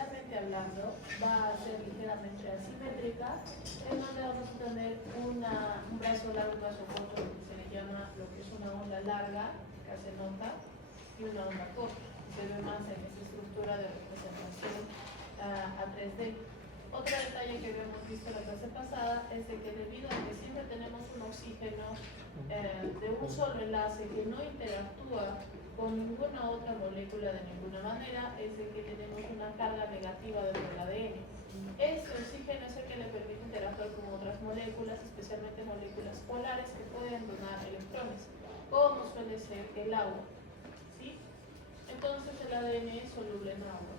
fundamentalmente hablando, va a ser ligeramente asimétrica, en donde vamos a tener un brazo largo, un brazo corto, lo que se le llama lo que es una onda larga, que se nota, y una onda corta, que se ve más en esta estructura de representación a 3D. Otro detalle que habíamos visto la clase pasada es de que debido a que siempre tenemos un oxígeno de un solo enlace que no interactúa con ninguna otra molécula de ninguna manera, es de que tenemos una carga negativa dentro del ADN. Este oxígeno es el que le permite interactuar con otras moléculas, especialmente moléculas polares que pueden donar electrones, como suele ser el agua, ¿sí? Entonces el ADN es soluble en agua.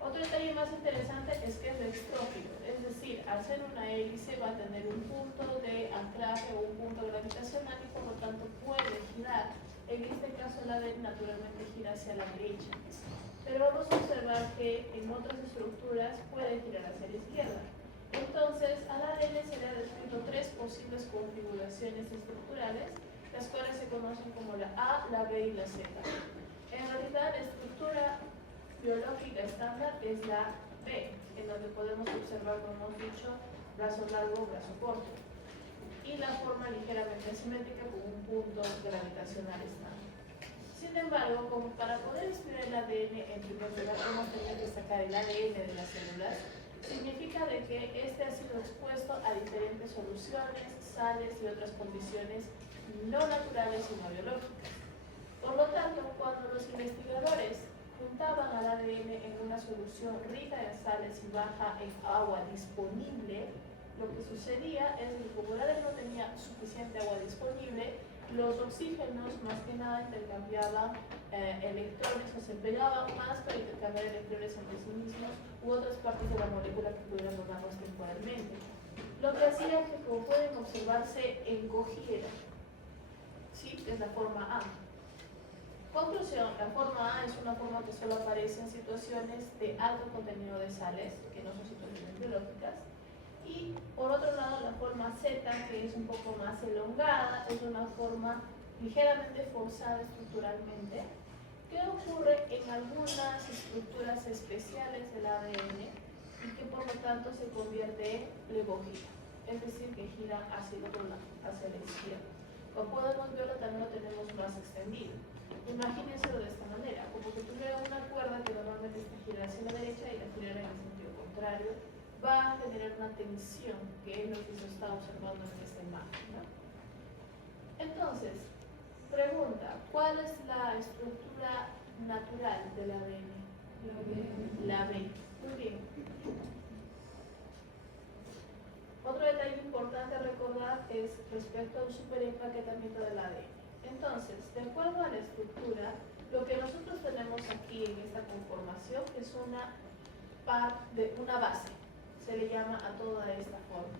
Otro detalle más interesante es que es dextrófilo, es decir, al ser una hélice va a tener un punto de anclaje o un punto gravitacional y por lo tanto puede girar. En este caso el ADN naturalmente gira hacia la derecha, pero vamos a observar que en otras estructuras puede girar hacia la izquierda. Entonces al ADN se le han descrito tres posibles configuraciones estructurales, las cuales se conocen como la A, la B y la Z. En realidad la estructura biológica estándar es la B, en donde podemos observar, como hemos dicho, brazo largo, brazo corto, y la forma ligeramente asimétrica con un punto gravitacional estándar. Sin embargo, como para poder estudiar el ADN, en primer lugar vamos a tener que sacar el ADN de las células, significa de que este ha sido expuesto a diferentes soluciones, sales y otras condiciones no naturales y no biológicas. Por lo tanto, cuando los investigadores juntaban al ADN en una solución rica en sales y baja en agua disponible, lo que sucedía es que como el ADN no tenía suficiente agua disponible, los oxígenos más que nada intercambiaban electrones o se pegaban más para intercambiar electrones entre sí mismos u otras partes de la molécula que pudieran donarlos temporalmente. Lo que hacía que, como pueden observar, se encogiera. ¿Sí? Es la forma A. Conclusión, la forma A es una forma que solo aparece en situaciones de alto contenido de sales, que no son situaciones biológicas. Y por otro lado, la forma Z, que es un poco más elongada, es una forma ligeramente forzada estructuralmente, que ocurre en algunas estructuras especiales del ADN y que por lo tanto se convierte en plegógida, es decir, que gira hacia el otro lado, hacia la izquierda. Como podemos verlo, también lo tenemos más extendido. Imagínenselo de esta manera, como que tuviera una cuerda que normalmente está girada hacia la derecha y la girara en el sentido contrario, va a generar una tensión, que es lo que se está observando en esta imagen, ¿no? Entonces, pregunta, ¿cuál es la estructura natural del ADN? La B. Muy bien. Otro detalle importante a recordar es respecto al superempaquetamiento del ADN. Entonces, de acuerdo a la estructura, lo que nosotros tenemos aquí en esta conformación es una base. Se le llama a toda esta forma.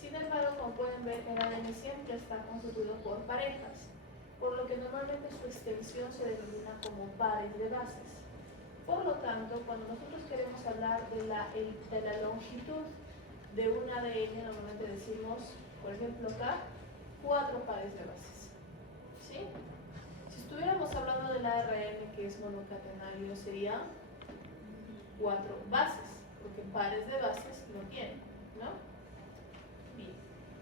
Sin embargo, como pueden ver, el ADN siempre está constituido por parejas, por lo que normalmente su extensión se denomina como pares de bases. Por lo tanto, cuando nosotros queremos hablar de la longitud de un ADN, normalmente decimos, por ejemplo acá, 4 pares de bases. ¿Sí? Si estuviéramos hablando del ARN, que es monocatenario, serían 4 bases, porque pares de bases no tiene, ¿no? Bien.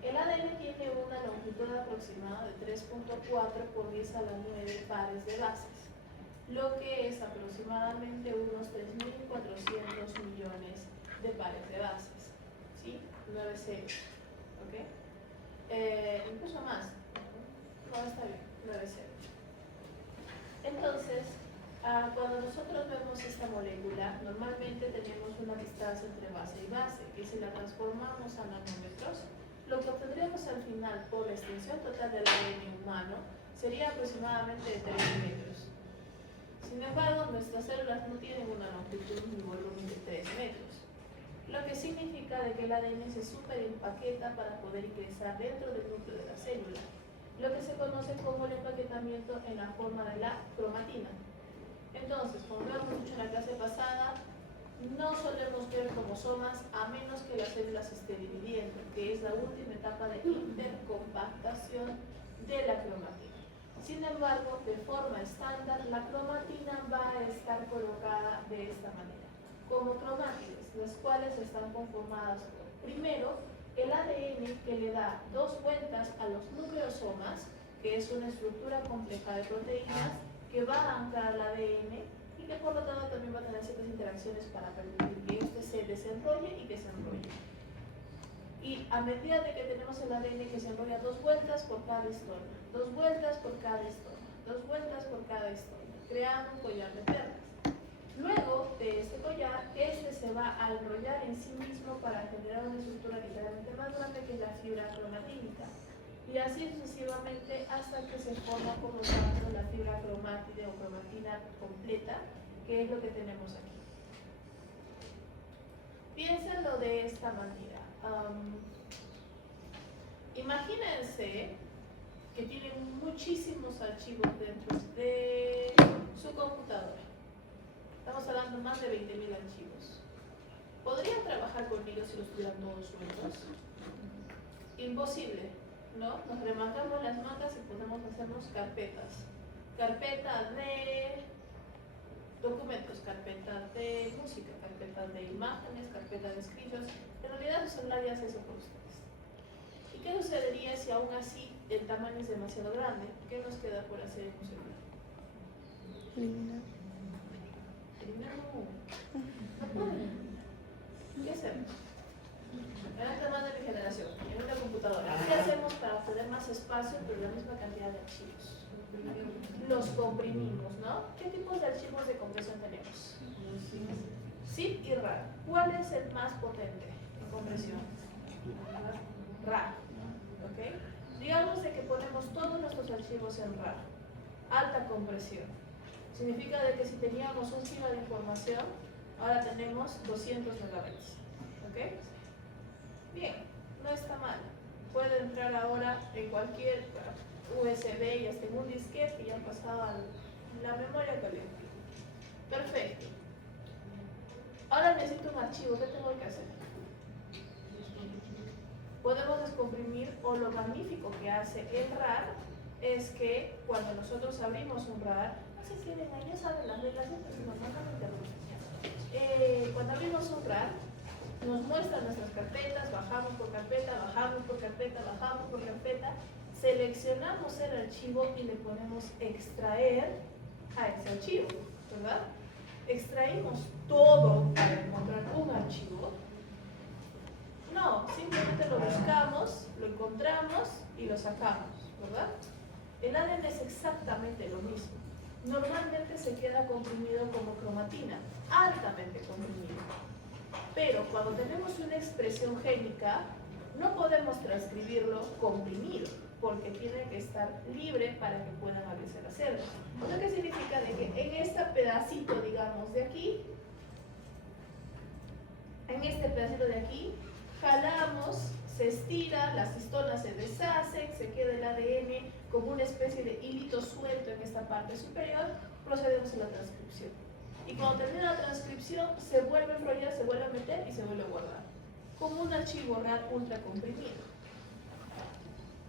El ADN tiene una longitud aproximada de 3.4 por 10 a la 9 pares de bases, lo que es aproximadamente unos 3.400 millones de pares de bases. ¿Sí? 9 ceros. ¿Ok? Incluso más. No, está bien. 9 ceros. Entonces, cuando nosotros vemos esta molécula, normalmente tenemos una distancia entre base y base, que si la transformamos a nanómetros, lo que obtendríamos al final por la extensión total del ADN humano sería aproximadamente de 3 metros. Sin embargo, nuestras células no tienen una longitud ni volumen de 3 metros, lo que significa de que el ADN se superempaqueta para poder ingresar dentro del núcleo de la célula, lo que se conoce como el empaquetamiento en la forma de la cromatina. Entonces, como hemos dicho en la clase pasada, no solemos ver cromosomas a menos que la célula se esté dividiendo, que es la última etapa de intercompactación de la cromatina. Sin embargo, de forma estándar, la cromatina va a estar colocada de esta manera, como cromátides, las cuales están conformadas por, primero, el ADN que le da 2 vueltas a los nucleosomas, que es una estructura compleja de proteínas que va a anclar al ADN y que por lo tanto también va a tener ciertas interacciones para permitir que este se desenrolle y que se enrolle. Y a medida de que tenemos el ADN que se enrolla 2 vueltas por cada histona, 2 vueltas por cada histona, 2 vueltas por cada histona, creando un collar de perlas. Luego de este collar, este se va a enrollar en sí mismo para generar una estructura ligeramente más grande que es la fibra cromatínica. Y así sucesivamente hasta que se forma, por lo tanto, la fibra cromátide o cromatina completa, que es lo que tenemos aquí. Piénsenlo de esta manera. Imagínense que tienen muchísimos archivos dentro de su computadora. Estamos hablando de más de 20.000 archivos. ¿Podrían trabajar con ellos si los tuvieran todos sueltos? Imposible, ¿no? Nos rematamos las notas y podemos hacernos carpetas. Carpeta de documentos, carpeta de música, carpeta de imágenes, carpeta de escritos. En realidad su celular ya hace eso por ustedes. ¿Y qué sucedería si aún así el tamaño es demasiado grande? ¿Qué nos queda por hacer en un celular? Eliminar. No pueden. ¿Qué hacemos? En el tema de mi generación, en una computadora, ¿qué hacemos para obtener más espacio pero la misma cantidad de archivos? Los comprimimos, ¿no? ¿Qué tipos de archivos de compresión tenemos? ZIP y RAR. ¿Cuál es el más potente en compresión? RAR. ¿Ok? Digamos de que ponemos todos nuestros archivos en RAR. Alta compresión. Significa de que si teníamos un giga de información, ahora tenemos 200 megabytes. ¿Ok? Bien, no está mal. Puede entrar ahora en cualquier USB y hasta en un disquete y ya han pasado a la memoria caliente. Perfecto. Ahora necesito un archivo. ¿Qué tengo que hacer? Podemos descomprimir, o lo magnífico que hace el RAR es que cuando nosotros abrimos un RAR, no se queden ahí, ya saben las reglas, cuando abrimos un RAR, nos muestra nuestras carpetas, bajamos por carpeta, bajamos por carpeta, bajamos por carpeta, seleccionamos el archivo y le ponemos extraer a ese archivo, ¿verdad? Extraímos todo para encontrar un archivo. No, simplemente lo buscamos, lo encontramos y lo sacamos, ¿verdad? El ADN es exactamente lo mismo. Normalmente se queda comprimido como cromatina, altamente comprimido. Pero cuando tenemos una expresión génica, no podemos transcribirlo comprimido, porque tiene que estar libre para que puedan abrirse las celdas. Lo que significa de que en este pedacito, digamos, de aquí, en este pedacito de aquí, jalamos, se estira, las histonas se deshacen, se queda el ADN como una especie de hilito suelto en esta parte superior, procedemos a la transcripción. Y cuando termina la transcripción, se vuelve a enrollar, se vuelve a meter y se vuelve a guardar, como un archivo RAR ultra comprimido.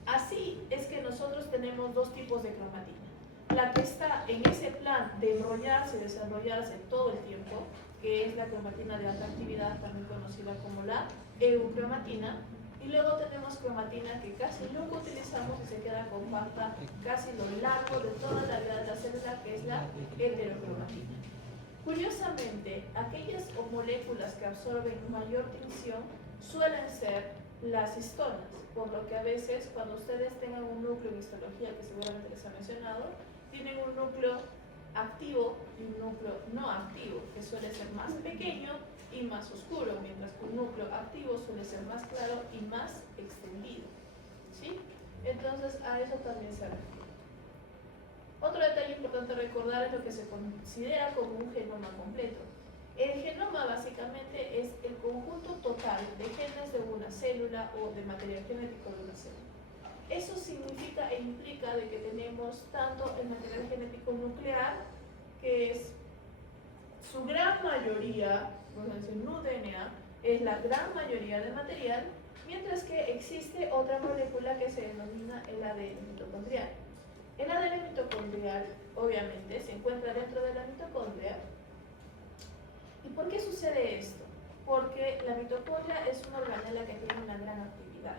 Así es que nosotros tenemos dos tipos de cromatina. La que está en ese plan de enrollarse y desenrollarse todo el tiempo, que es la cromatina de alta actividad, también conocida como la eucromatina, y luego tenemos cromatina que casi nunca utilizamos y se queda compacta casi lo largo de toda la vida de la célula, que es la heterocromatina. Curiosamente, aquellas moléculas que absorben mayor tensión suelen ser las histonas, por lo que a veces cuando ustedes tengan un núcleo en histología, que seguramente les ha mencionado, tienen un núcleo activo y un núcleo no activo, que suele ser más pequeño y más oscuro, mientras que un núcleo activo suele ser más claro y más extendido, ¿sí? Entonces a eso también se refiere. Otro detalle importante a recordar es lo que se considera como un genoma completo. El genoma básicamente es el conjunto total de genes de una célula o de material genético de una célula. Eso significa e implica de que tenemos tanto el material genético nuclear, que es su gran mayoría, vamos a decir DNA, es la gran mayoría del material, mientras que existe otra molécula que se denomina el ADN mitocondrial. El ADN mitocondrial, obviamente, se encuentra dentro de la mitocondria. ¿Y por qué sucede esto? Porque la mitocondria es una organela que tiene una gran actividad,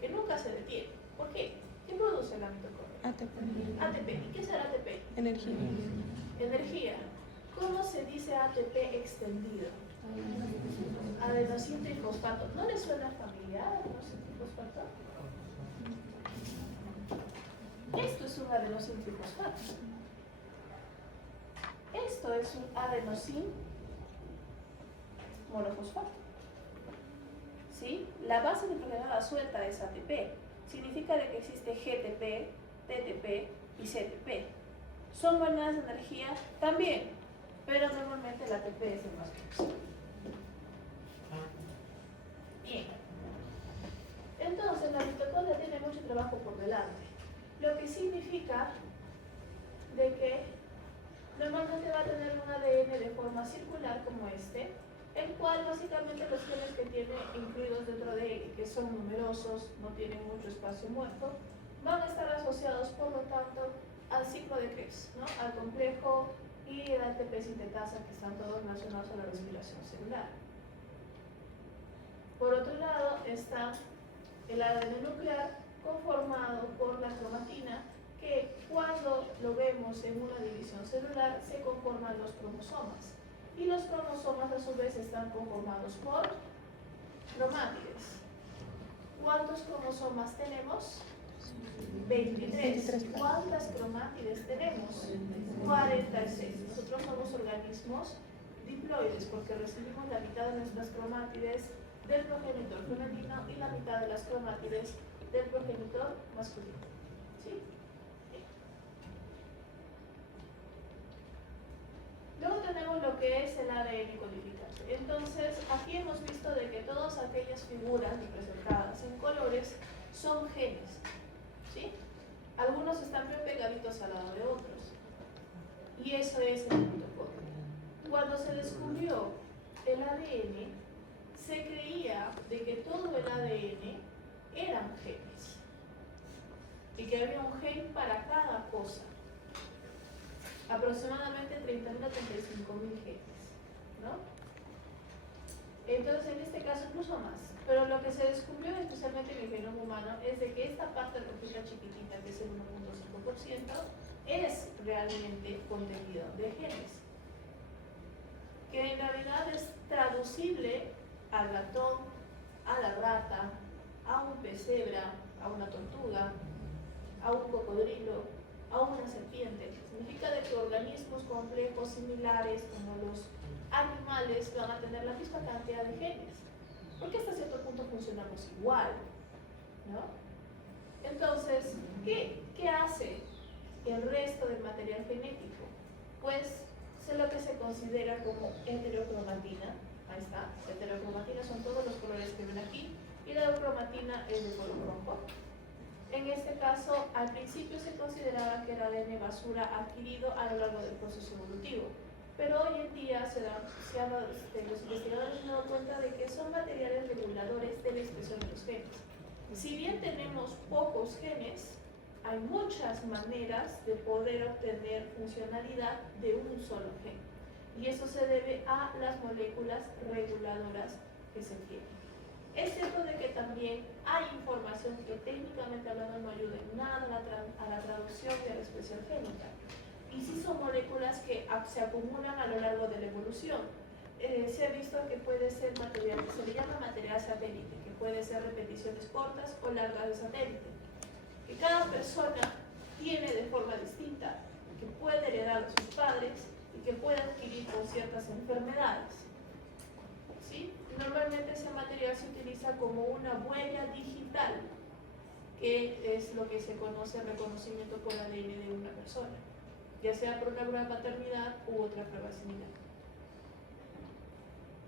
que nunca se detiene. ¿Por qué? ¿Qué produce la mitocondria? ATP. ATP. ¿Y qué es el ATP? Energía. Energía. ¿Cómo se dice ATP extendido? Adenosín trifosfato. ¿No le suena familiar adenosín trifosfato? Esto es un adenosín trifosfato. Esto es un adenosín monofosfato. ¿Sí? La base nitrogenada suelta es ATP. Significa de que existe GTP, TTP y CTP. ¿Son buenas de energía? También, pero normalmente el ATP es el más tóxico. Bien. Entonces la mitocondria tiene mucho trabajo por delante, lo que significa de que normalmente va a tener un ADN de forma circular como este, el cual básicamente los genes que tiene incluidos dentro de él, que son numerosos, no tienen mucho espacio muerto, van a estar asociados por lo tanto al ciclo de Krebs, ¿no? Al complejo y el ATP sintetasa, que están todos relacionados a la respiración celular. Por otro lado está el ADN nuclear conformado por la cromatina, que cuando lo vemos en una división celular se conforman los cromosomas, y los cromosomas a su vez están conformados por cromátides. ¿Cuántos cromosomas tenemos? 23. ¿Cuántas cromátides tenemos? 46. Nosotros somos organismos diploides porque recibimos la mitad de nuestras cromátides del progenitor femenino y la mitad de las cromátides del progenitor masculino. ¿Sí? Luego tenemos lo que es el ADN codificante. Entonces, aquí hemos visto de que todas aquellas figuras representadas en colores son genes. ¿Sí? Algunos están bien pegaditos al lado de otros. Y eso es el mitocondria. Cuando se descubrió el ADN, se creía de que todo el ADN eran genes. Y que había un gen para cada cosa. Aproximadamente 30.000 a 35.000 genes, ¿no? Entonces, en este caso, incluso más. Pero lo que se descubrió, especialmente en el genoma humano, es de que esta parte rojita chiquitita, que es el 1.5%, es realmente contenido de genes. Que en realidad es traducible al ratón, a la rata, a un pez cebra, a una tortuga, a un cocodrilo, a una serpiente. Significa de que organismos complejos similares como los animales van a tener la misma cantidad de genes, porque hasta cierto punto funcionamos igual, ¿no? Entonces, ¿qué hace el resto del material genético? Pues es lo que se considera como heterocromatina. Ahí está, heterocromatina son todos los colores que ven aquí, y la eucromatina es de color rojo. En este caso, al principio se consideraba que era ADN basura adquirido a lo largo del proceso evolutivo, pero hoy en día los investigadores se han dado cuenta de que son materiales reguladores de la expresión de los genes. Si bien tenemos pocos genes, hay muchas maneras de poder obtener funcionalidad de un solo gen, y eso se debe a las moléculas reguladoras que se tienen. Es cierto de que también hay información que técnicamente hablando no ayuda en nada a la traducción de la expresión génica. Y sí son moléculas que se acumulan a lo largo de la evolución. Se ha visto que puede ser material, que se le llama material satélite, que puede ser repeticiones cortas o largas de satélite. Que cada persona tiene de forma distinta, que puede heredar de sus padres y que puede adquirir con ciertas enfermedades. ¿Sí? Normalmente ese material se utiliza como una huella digital, que es lo que se conoce reconocimiento por ADN de una persona, ya sea por una prueba de paternidad u otra prueba similar.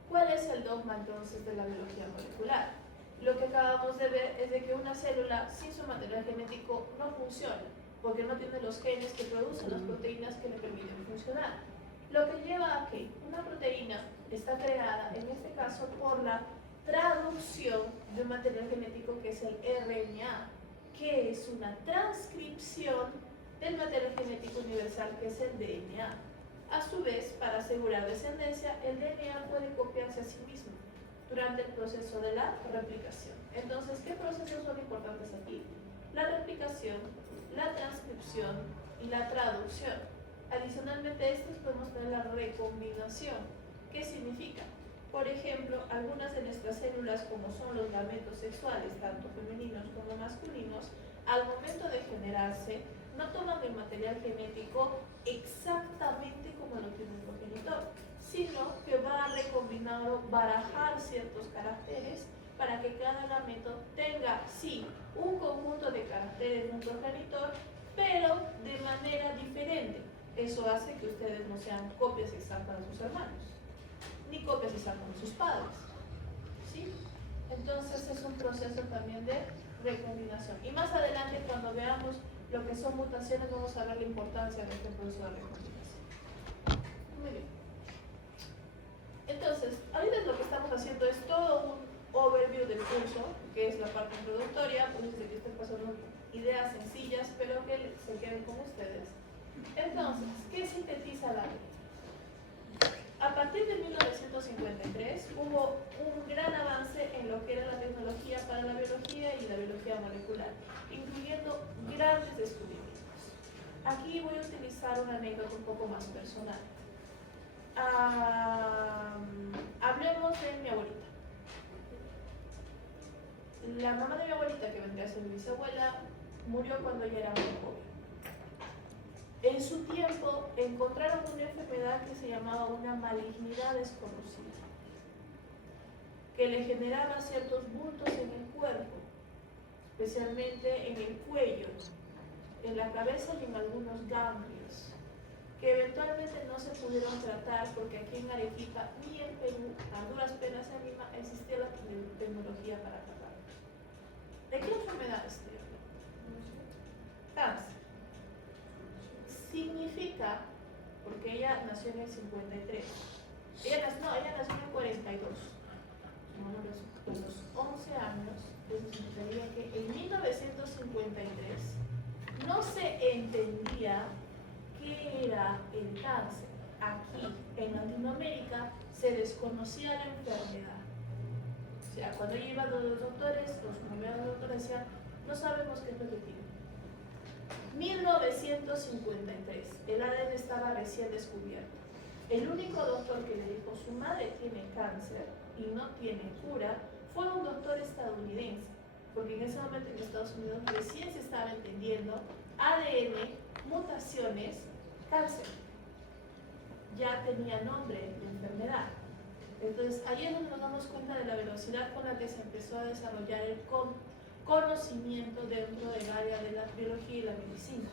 ¿Cuál es el dogma entonces de la biología molecular? Lo que acabamos de ver es de que una célula sin su material genético no funciona, porque no tiene los genes que producen las proteínas que le permiten funcionar. Lo que lleva a que una proteína está creada, en este caso, por la traducción de un material genético que es el RNA, que es una transcripción del material genético universal que es el DNA. A su vez, para asegurar descendencia, el DNA puede copiarse a sí mismo durante el proceso de la replicación. Entonces, ¿qué procesos son importantes aquí? La replicación, la transcripción y la traducción. Adicionalmente a estos podemos tener la recombinación. ¿Qué significa? Por ejemplo, algunas de nuestras células, como son los gametos sexuales, tanto femeninos como masculinos, al momento de generarse, no toman el material genético exactamente como lo tiene el progenitor, sino que va a recombinar o barajar ciertos caracteres para que cada gameto tenga, sí, un conjunto de caracteres de un progenitor, pero de manera diferente. Eso hace que ustedes no sean copias exactas de sus hermanos, ni copias exactas de sus padres, ¿sí? Entonces es un proceso también de recombinación. Y más adelante, cuando veamos lo que son mutaciones, vamos a ver la importancia de este proceso de recombinación. Muy bien. Entonces, ahorita lo que estamos haciendo es todo un overview del curso, que es la parte introductoria, pues desde que estoy pasando ideas sencillas, pero que se queden con ustedes. Entonces, ¿qué sintetiza la ley? A partir de 1953 hubo un gran avance en lo que era la tecnología para la biología y la biología molecular, incluyendo grandes descubrimientos. Aquí voy a utilizar una anécdota un poco más personal. Hablemos de mi abuelita. La mamá de mi abuelita, que vendría a ser mi bisabuela, murió cuando ella era muy joven. En su tiempo encontraron una enfermedad que se llamaba una malignidad desconocida, que le generaba ciertos bultos en el cuerpo, especialmente en el cuello, en la cabeza y en algunos ganglios, que eventualmente no se pudieron tratar porque aquí en Arequipa ni en Perú, a duras penas en Lima, existía la tecnología para tratar. ¿De qué enfermedad estoy hablando? Cáncer. Significa, porque ella nació en el 53, ella nació en el 42, a los 11 años, eso significaría que en 1953 no se entendía qué era el cáncer. Aquí, en Latinoamérica, se desconocía la enfermedad. O sea, cuando ella iba a los doctores, los doctores decían, no sabemos qué es lo que tiene. 1953, el ADN estaba recién descubierto. El único doctor que le dijo su madre tiene cáncer y no tiene cura fue un doctor estadounidense, porque en ese momento en Estados Unidos recién se estaba entendiendo ADN, mutaciones, cáncer. Ya tenía nombre de enfermedad. Entonces ahí es donde nos damos cuenta de la velocidad con la que se empezó a desarrollar el conocimiento dentro del área de la biología y la medicina.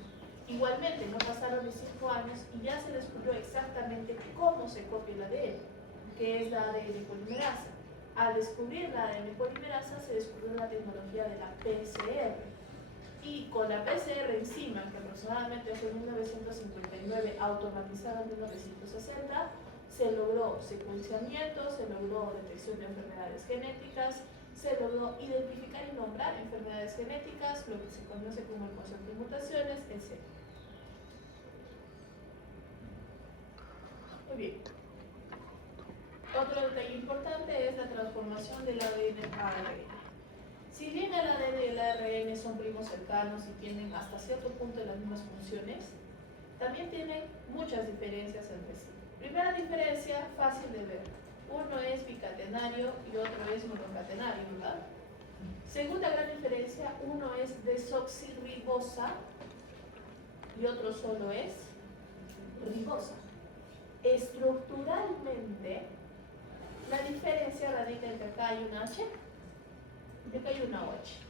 Igualmente, no pasaron los 5 años y ya se descubrió exactamente cómo se copia el ADN, que es la ADN polimerasa. Al descubrir la ADN polimerasa, se descubrió la tecnología de la PCR. Y con la PCR encima, que aproximadamente fue en 1959, automatizada en 1960, se logró secuenciamiento, se logró detección de enfermedades genéticas, se logró identificar y nombrar enfermedades genéticas, lo que se conoce como el concepto de mutaciones, etc. Muy bien. Otro detalle importante es la transformación del ADN a ARN. Si bien el ADN y el ARN son primos cercanos y tienen hasta cierto punto las mismas funciones, también tienen muchas diferencias entre sí. Primera diferencia, fácil de ver. Uno es bicatenario y otro es monocatenario, ¿verdad? Segunda gran diferencia, uno es desoxirribosa y otro solo es ribosa. Estructuralmente, la diferencia radica en que acá hay una H y acá hay una OH.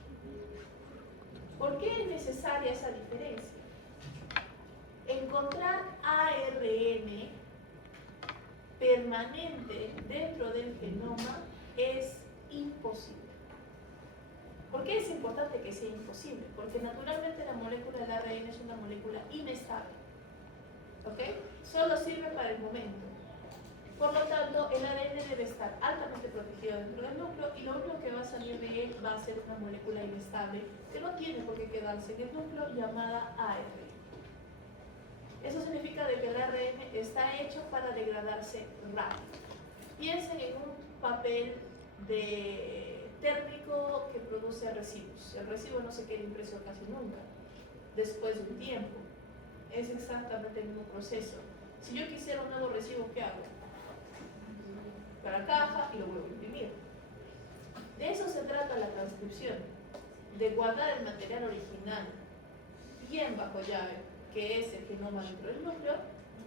¿Por qué es necesaria esa diferencia? Encontrar ARN permanente dentro del genoma es imposible. ¿Por qué es importante que sea imposible? Porque naturalmente la molécula del ARN es una molécula inestable, ¿ok? Solo sirve para el momento. Por lo tanto, el ADN debe estar altamente protegido dentro del núcleo y lo único que va a salir de él va a ser una molécula inestable que no tiene por qué quedarse en el núcleo, llamada ARN. Eso significa de que el ARN está hecho para degradarse rápido. Piensen en un papel térmico que produce residuos. El residuo no se queda impreso casi nunca, después de un tiempo. Es exactamente el mismo proceso. Si yo quisiera un nuevo recibo, ¿qué hago? Para caja y lo vuelvo a imprimir. De eso se trata la transcripción, de guardar el material original bien bajo llave, que es el genoma dentro del núcleo,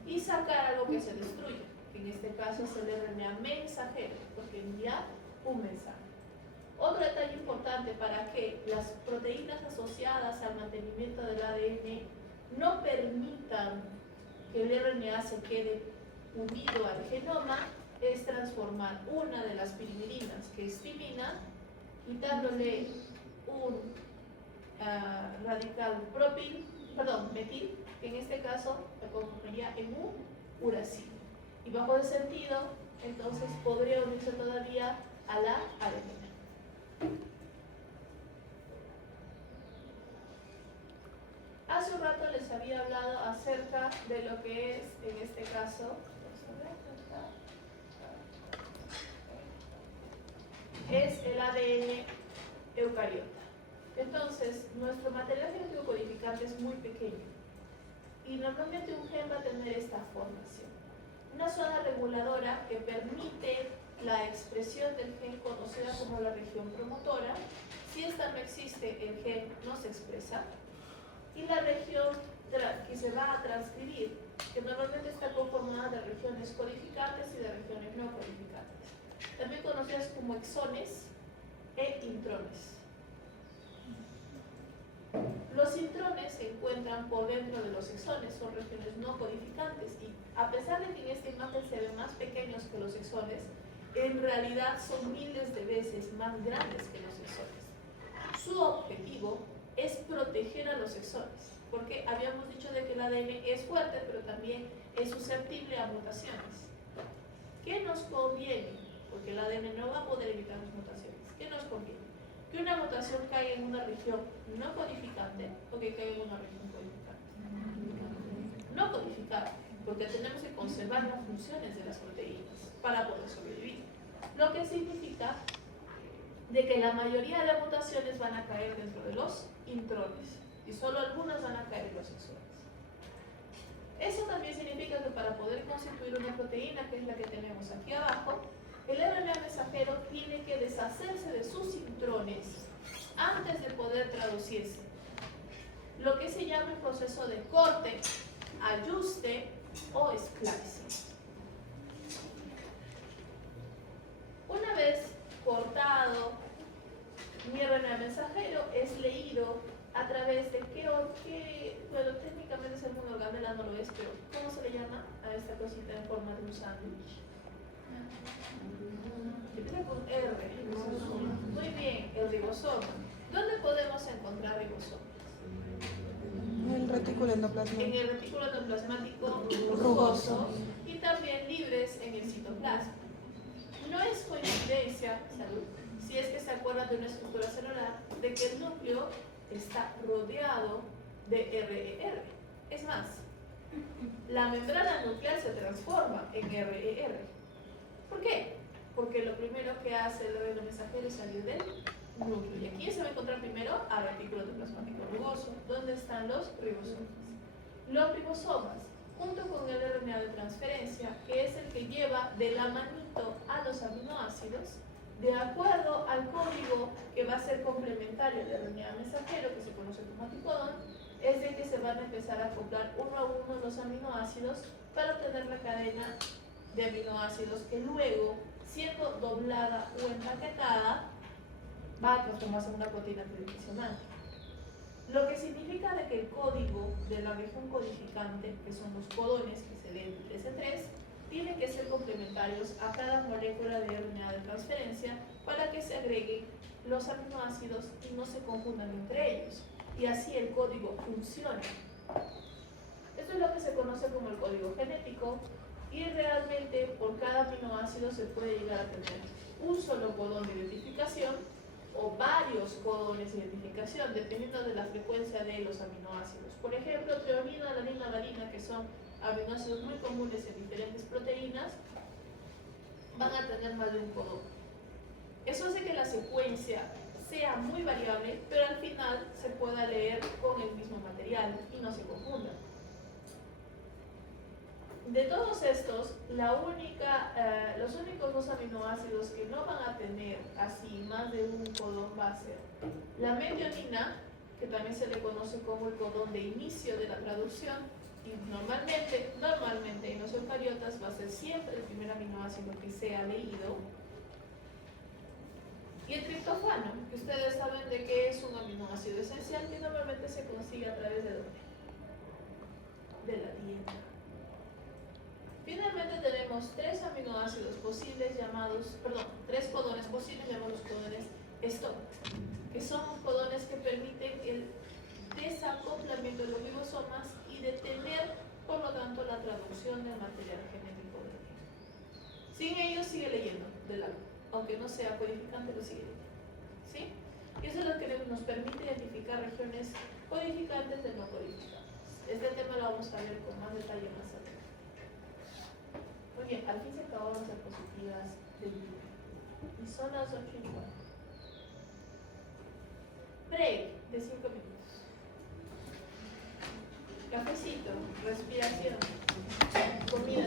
y sacar algo que se destruye, que en este caso es el RNA mensajero, porque envía un mensaje. Otro detalle importante para que las proteínas asociadas al mantenimiento del ADN no permitan que el RNA se quede unido al genoma es transformar una de las pirimidines, que es timina, quitándole un radical metil, que en este caso se convertiría en un uracilo. Y bajo ese sentido, entonces podría unirse todavía a la adenina. Hace un rato les había hablado acerca de lo que es, en este caso, es el ADN eucariota. Entonces, nuestro material genético codificante es muy pequeño y normalmente un gen va a tener esta formación. Una zona reguladora que permite la expresión del gen conocida como la región promotora. Si esta no existe, el gen no se expresa. Y la región que se va a transcribir, que normalmente está conformada de regiones codificantes y de regiones no codificantes, también conocidas como exones e intrones. Los intrones se encuentran por dentro de los exones, son regiones no codificantes, y a pesar de que en esta imagen se ven más pequeños que los exones, en realidad son miles de veces más grandes que los exones. Su objetivo es proteger a los exones, porque habíamos dicho de que el ADN es fuerte, pero también es susceptible a mutaciones. ¿Qué nos conviene? Porque el ADN no va a poder evitar las mutaciones. ¿Qué nos conviene? Que una mutación caiga en una región no codificante o que caiga en una región codificante. No codificante, porque tenemos que conservar las funciones de las proteínas para poder sobrevivir. Lo que significa de que la mayoría de las mutaciones van a caer dentro de los intrones y solo algunas van a caer en los exones. Eso también significa que para poder constituir una proteína, que es la que tenemos aquí abajo, el RNA mensajero tiene que deshacerse de sus intrones antes de poder traducirse. Lo que se llama el proceso de corte, ajuste o splicing. Una vez cortado, mi RNA mensajero es leído a través de bueno, técnicamente es el mundo organela, no lo es, pero ¿cómo se le llama a esta cosita en forma de un sándwich? Empieza con R. Muy bien, el ribosoma. ¿Dónde podemos encontrar ribosomas? En el retículo endoplasmático. En el retículo endoplasmático rugoso y también libres en el citoplasma. No es coincidencia, salud, si es que se acuerdan de una estructura celular, de que el núcleo está rodeado de RER. Es más, la membrana nuclear se transforma en RER. ¿Por qué? Porque lo primero que hace el RNA mensajero es salir del núcleo. ¿Y aquí se va a encontrar primero al retículo endoplasmático rugoso, donde están los ribosomas. Los ribosomas, junto con el RNA de transferencia, que es el que lleva de la manito a los aminoácidos, de acuerdo al código que va a ser complementario del RNA mensajero, que se conoce como anticodón, es de que se van a empezar a acoplar uno a uno los aminoácidos para obtener la cadena de aminoácidos que luego, siendo doblada o empaquetada, va a transformarse en una proteína tridimensional. Lo que significa de que el código de la región codificante, que son los codones que se leen de 3 en 3, tienen que ser complementarios a cada molécula de RNA de transferencia para que se agreguen los aminoácidos y no se confundan entre ellos, y así el código funcione. Esto es lo que se conoce como el código genético, y realmente por cada aminoácido se puede llegar a tener un solo codón de identificación o varios codones de identificación, dependiendo de la frecuencia de los aminoácidos. Por ejemplo, treonina, alanina, valine, que son aminoácidos muy comunes en diferentes proteínas, van a tener más de un codón. Eso hace que la secuencia sea muy variable, pero al final se pueda leer con el mismo material y no se confunda. De todos estos, los únicos dos aminoácidos que no van a tener así más de un codón va a ser la metionina, que también se le conoce como el codón de inicio de la traducción, y normalmente en los eucariotas va a ser siempre el primer aminoácido que sea leído. Y el triptofano, que ustedes saben de que es un aminoácido esencial que normalmente se consigue a través de ¿dónde? De la dieta. Finalmente tenemos tres aminoácidos posibles tres codones posibles llamados codones stop, que son codones que permiten el desacoplamiento de los ribosomas y detener, por lo tanto, la traducción del material genético del virus. Sin ellos sigue leyendo del lado, aunque no sea codificante, lo sigue leyendo. ¿Sí? Y eso es lo que nos permite identificar regiones codificantes de no codificantes. Este tema lo vamos a ver con más detalle más adelante. Muy bien, al fin se acabaron las diapositivas del libro. Y son las 8:15. Break de 5 minutos. Cafecito, respiración, comida.